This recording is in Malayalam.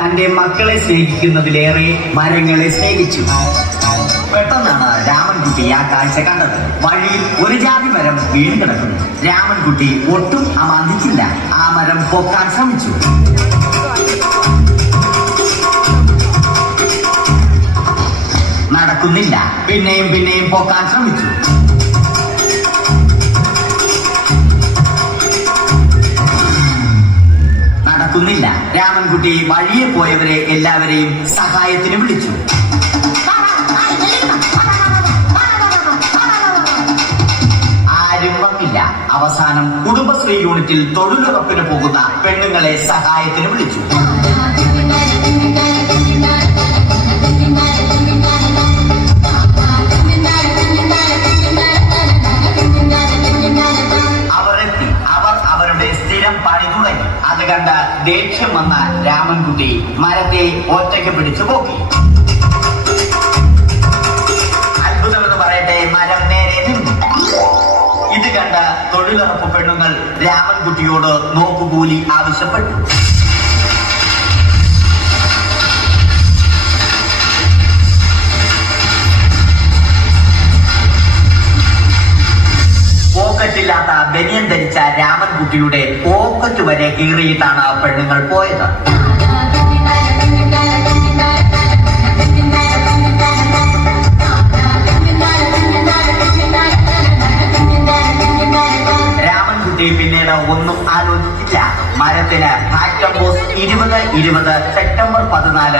തന്റെ മക്കളെ സ്നേഹിക്കുന്നതിലേറെ മരങ്ങളെ സ്നേഹിച്ചു. പെട്ടെന്നാണ് രാമൻകുട്ടി ആ കാഴ്ച കണ്ടത്. വഴിയിൽ ഒരു ജാതി മരം വീണ് കിടക്കുന്നു. രാമൻകുട്ടി ഒട്ടും അമാന്തിച്ചില്ല. ആ മരം പൊക്കാൻ ശ്രമിച്ചു. നടക്കുന്നില്ല. പിന്നെയും പിന്നെയും പൊക്കാൻ ശ്രമിച്ചു. നടക്കുന്നില്ല. രാമൻകുട്ടി വഴിയെ പോയവരെ എല്ലാവരെയും സഹായത്തിന് വിളിച്ചു. ആരും വന്നില്ല. അവസാനം കുടുംബശ്രീ യൂണിറ്റിൽ തൊഴിലുറപ്പിന് പോകുന്ന പെണ്ണുങ്ങളെ സഹായത്തിന് വിളിച്ചു. അവർ അവരുടെ സ്ഥിരം പണി തുടങ്ങി. അത് കണ്ട ദേഷ്യം വന്ന രാമൻകുട്ടി മരത്തെ ഒറ്റയ്ക്ക് പിടിച്ചു പോക്കി. അത്ഭുതമെന്ന് പറയട്ടെ, മരം നേരെ നിന്നു. ഇത് കണ്ട തൊഴിലുറപ്പ് പെണ്ണുങ്ങൾ രാമൻകുട്ടിയോട് നോക്കുകൂലി ആവശ്യപ്പെട്ടു. പോക്കറ്റില്ലാത്ത ബനിയൻ ധരിച്ച രാമൻകുട്ടിയുടെ പോക്കറ്റ് വരെ കീറിയിട്ടാണ് പെണ്ണുങ്ങൾ പോയത്. രാമൻകുട്ടി പിന്നീട് ഒന്നും ആലോചിച്ചില്ല. മരത്തിന് ആക്ടംബോസ് 2020 സെപ്റ്റംബർ 14